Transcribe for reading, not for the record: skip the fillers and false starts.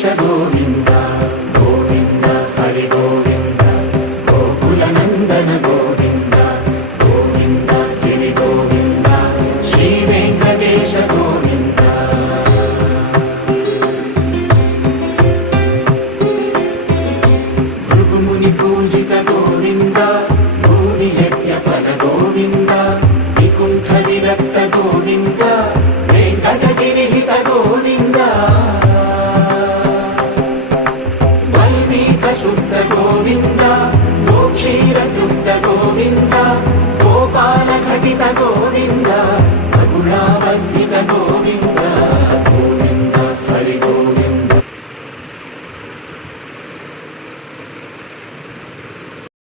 వెంకటేశ గోవింద గోవింద హరి గోవింద గోకుల నందన గోవింద గోవింద గిరి గోవింద శ్రీ వెంకటేశ గోవింద భృగుముని పూజిత గోవింద భూమి యజ్ఞ ఫల గోవింద వికుంఠ విరక్త గోవింద వెంకటగిరి హిత గోవింద వల్మీక శుద్ధ గోవింద గోక్షీర తృప్త గోవింద గోపాల ఘటిత గోవింద